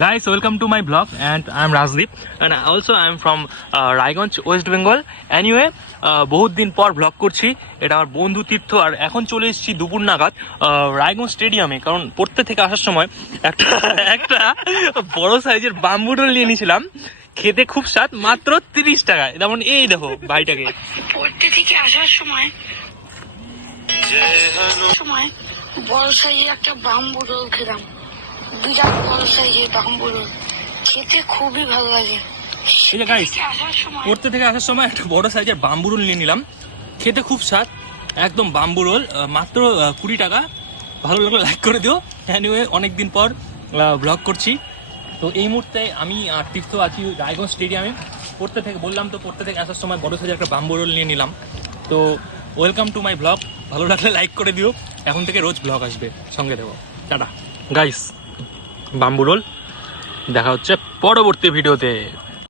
Guys, welcome to my vlog and I'm Rajdeep and also I'm from Raiganj West Bengal. Anyway বহুত দিন পর blog করছি, এটা আমার বন্ধু তীর্থ। আর এখন চলে এসেছি দুপুর নাগাদ রায়গঞ্জ স্টেডিয়ামে, কারণ পড়তে থেকে আসার সময় একটা বড় সাইজের বাম্বু রোল নিয়ে নিয়েছিলাম। খেতে খুব স্বাদ, মাত্র 30 টাকায়। যেমন এই দেখো ভাইটাকে, পড়তে থেকে আসার সময় বড় সাইজের একটা বাম্বু রোল খেলাম। বিরাট বড় সাইজের বাম্বু রোল, খেতে খুবই ভালো লাগে। এই যে গাইস, পড়তে থেকে আসার সময় একটা বড় সাইজের বাম্বু রোল নিয়ে নিলাম। খেতে খুব স্বাদ, একদম বাম্বু রোল, মাত্র 20 টাকা। ভালো লাগলে লাইক করে দিও। এনিওয়ে অনেকদিন পর ব্লগ করছি। তো এই মুহূর্তে আমি আর তীর্থ আছি রায়গঞ্জ স্টেডিয়ামে। পড়তে থেকে বললাম তো, পড়তে থেকে আসার সময় বড় সাইজের একটা বাম্বু রোল নিয়ে নিলাম। তো ওয়েলকাম টু মাই ব্লগ। ভালো লাগলে লাইক করে দিও। এখন থেকে রোজ ব্লগ আসবে, সঙ্গে দেবো। Tata guys, bamboo roll. দেখা হচ্ছে পরবর্তী ভিডিওতে।